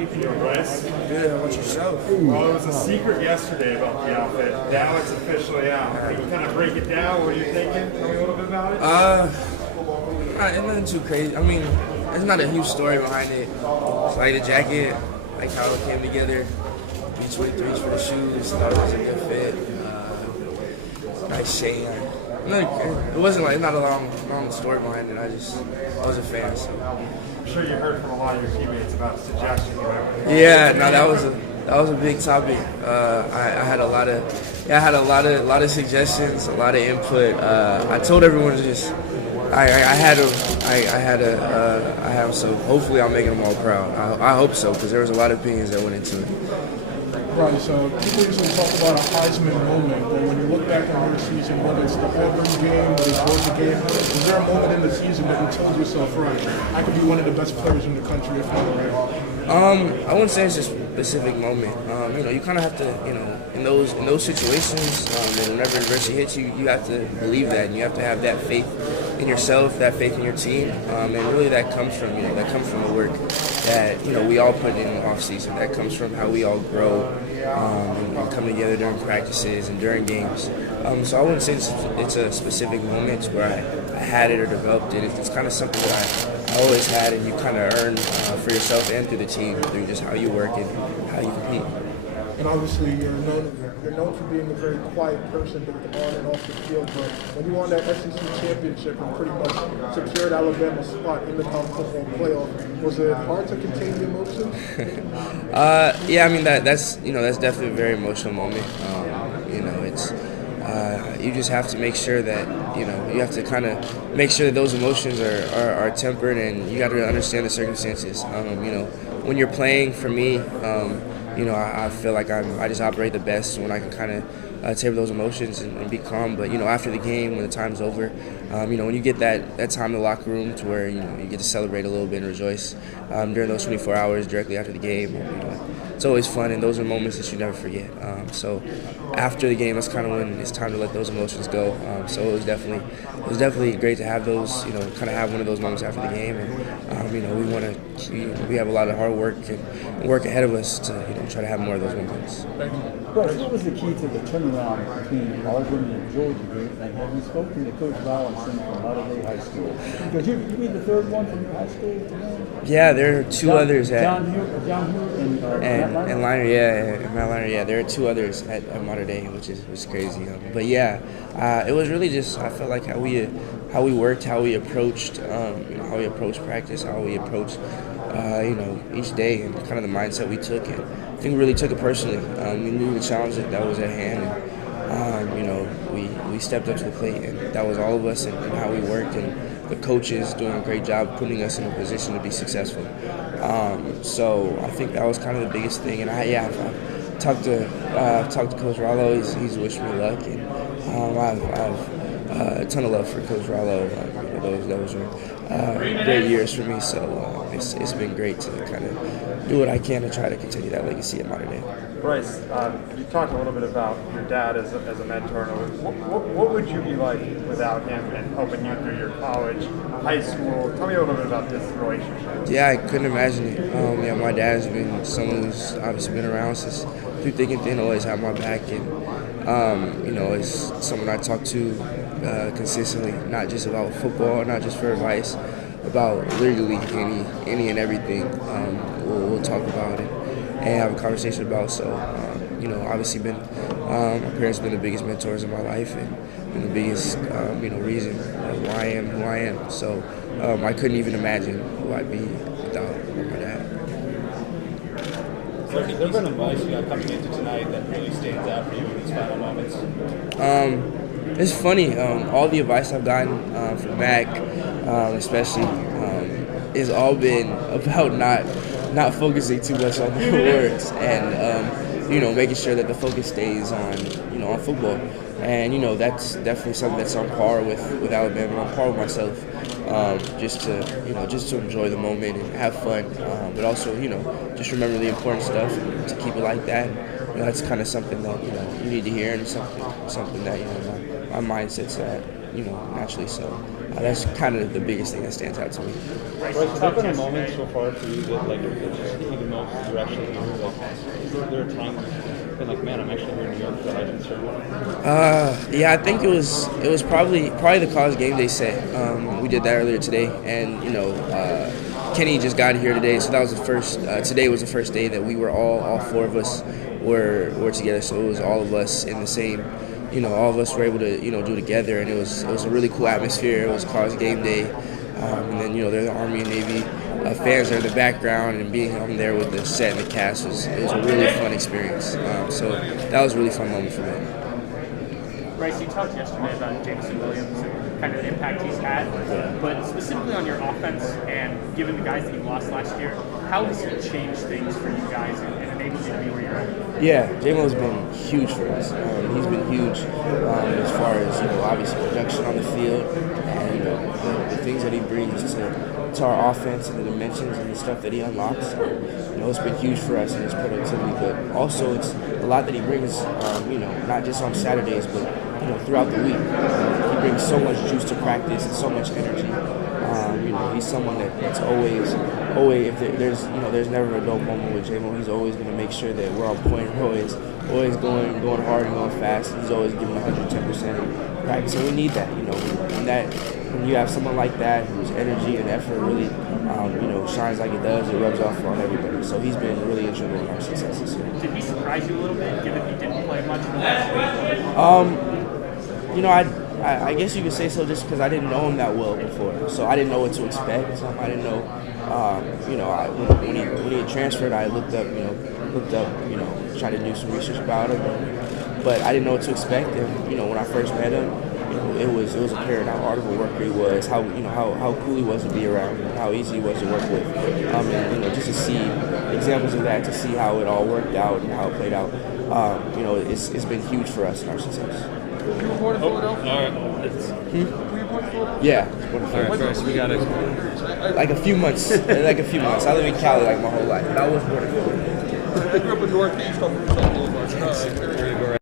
You know, Bryce? Good, how about yourself? Well, it was a secret yesterday about the outfit. Now it's officially out. Can you kind of break it down? What are you thinking? Tell me a little bit about it. It's nothing too crazy. I mean, there's not a huge story behind it. It's like the jacket, like how it came together. Reach for the shoes, thought it was a good fit. Nice chain. It wasn't like not a long story behind it. I was a fan. So. I'm sure you heard from a lot of your teammates about the suggestion you have. Yeah, no, that was a big topic. I had a lot of suggestions, a lot of input. I told everyone to just. I had them, so hopefully I'm making them all proud. I hope so, because there was a lot of opinions that went into it. Right, so people usually talk about a Heisman moment, but when you look back on your season, whether it's the Auburn game or the Georgia game, is there a moment in the season that you told yourself, right, I could be one of the best players in the country if I'm right? I wouldn't say it's a specific moment. You kind of have to, in those situations, and whenever adversity hits you, you have to believe that, and you have to have that faith in yourself, that faith in your team, and really that comes from the work that we all put in the off season. That comes from how we all grow and come together during practices and during games. So I wouldn't say it's a specific moment where I had it or developed it. It's kind of something that I always had, and you kind of earn for yourself and through the team through just how you work and how you compete. And obviously, you're known for being a very quiet person, both on and off the field. But when you won that SEC championship and pretty much secured Alabama's spot in the college football playoff, was it hard to contain the emotion? Yeah, I mean that's definitely a very emotional moment. It's you just have to make sure that you have to kind of make sure that those emotions are tempered, and you got to understand the circumstances. When you're playing, for me. I feel like I just operate the best when I can kind of taper those emotions and be calm. But after the game, when the time's over, when you get that time in the locker room to where you get to celebrate a little bit and rejoice during those 24 hours directly after the game, it's always fun, and those are moments that you never forget. So after the game, that's kind of when it's time to let those emotions go. So it was definitely great to have those, kind of have one of those moments after the game, and we have a lot of hard work and work ahead of us to try to have more of those moments. Bryce, what was the key to the turnaround between Auburn and Georgia game? And have you spoken to Coach Rollinson from Mater Dei High School? Because you be the third one from your high school. Yeah, there are two others at John Hewitt and Liner, and Matt Liner, yeah. There are two others at Mater Dei, which is crazy. But yeah, it was really just I felt like how we worked, how we approached, how we approached practice, how we approached, each day, and kind of the mindset we took. And I think we really took it personally. We knew the challenge that was at hand, and we stepped up to the plate, and that was all of us and how we worked, and the coaches doing a great job putting us in a position to be successful. So I think that was kind of the biggest thing. And I've talked to Coach Rollo. He's wished me luck, and I've a ton of love for Coach Rollo. Those were great years for me. So it's been great to kind of do what I can to try to continue that legacy at Mater Dei. Bryce, you talked a little bit about your dad as a mentor. What would you be like without him and helping you through your college, high school? Tell me a little bit about this relationship. Yeah, I couldn't imagine it. My dad's been someone who's obviously been around since through thick and thin, always had my back, and is someone I talk to consistently, not just about football, not just for advice, about literally any and everything. We'll talk about it and have a conversation about. So, obviously my parents have been the biggest mentors in my life, and been the biggest, reason why I am who I am. So I couldn't even imagine who I'd be without my dad. Is there been advice you got coming into tonight that really stands out for you in these final moments? It's funny. All the advice I've gotten from Mac, especially, has all been about not focusing too much on the words, and making sure that the focus stays on football. And that's definitely something that's on par with Alabama, on par with myself. Just to enjoy the moment and have fun, but also just remember the important stuff and to keep it like that. That's kind of something that you need to hear, and something that my mindset's at naturally. So that's kind of the biggest thing that stands out to me. Bryce, has there been a moment so far for you that like it just even though you're actually here, like there are times you've been like, man, I'm actually here in New York for the Heisman ceremony? Yeah, I think it was probably the Cause Game Day set. We did that earlier today, and Kenny just got here today, so that was the first. Today was the first day that we were all four of us were together. So it was all of us in the same. All of us were able to do together, and it was a really cool atmosphere. It was Cause Game Day, and then there's the Army and Navy fans that are in the background, and being on there with the set and the cast it was a really fun experience. So that was a really fun moment for me. Bryce, you talked yesterday about Jameson Williams and kind of the impact he's had, but specifically on your offense and given the guys that you lost last year, how has he changed things for you guys and enabled you to be where you're at? Yeah, J-Mo's been huge for us. He's been huge as far as obviously production on the field, and the things that he brings to our offense and the dimensions and the stuff that he unlocks. It's been huge for us in his productivity, but also it's a lot that he brings. Not just on Saturdays, but throughout the week. He brings so much juice to practice and so much energy. He's someone that's always if there's never a dull moment with J-Mo. He's always going to make sure that we're on point. We're always going hard and going fast. He's always giving 110% practice, and we need that. When you have someone like that whose energy and effort really shines like it does, it rubs off on everybody. So he's been really integral in our success this year. Did he surprise you a little bit, given he didn't play much in the last week? I guess you could say so just because I didn't know him that well before, so I didn't know what to expect. I didn't know, when he had transferred, I looked up, tried to do some research about him, but I didn't know what to expect. And when I first met him, it was apparent how hard of a worker he was, how cool he was to be around, and how easy he was to work with, and just to see examples of that, to see how it all worked out and how it played out. It's been huge for us in our success. Yeah. All right, Bryce, we got it. Like a few months. I live in Cali like my whole life, but I was born in Florida. I grew up in Northeast. I'm from St. Louis.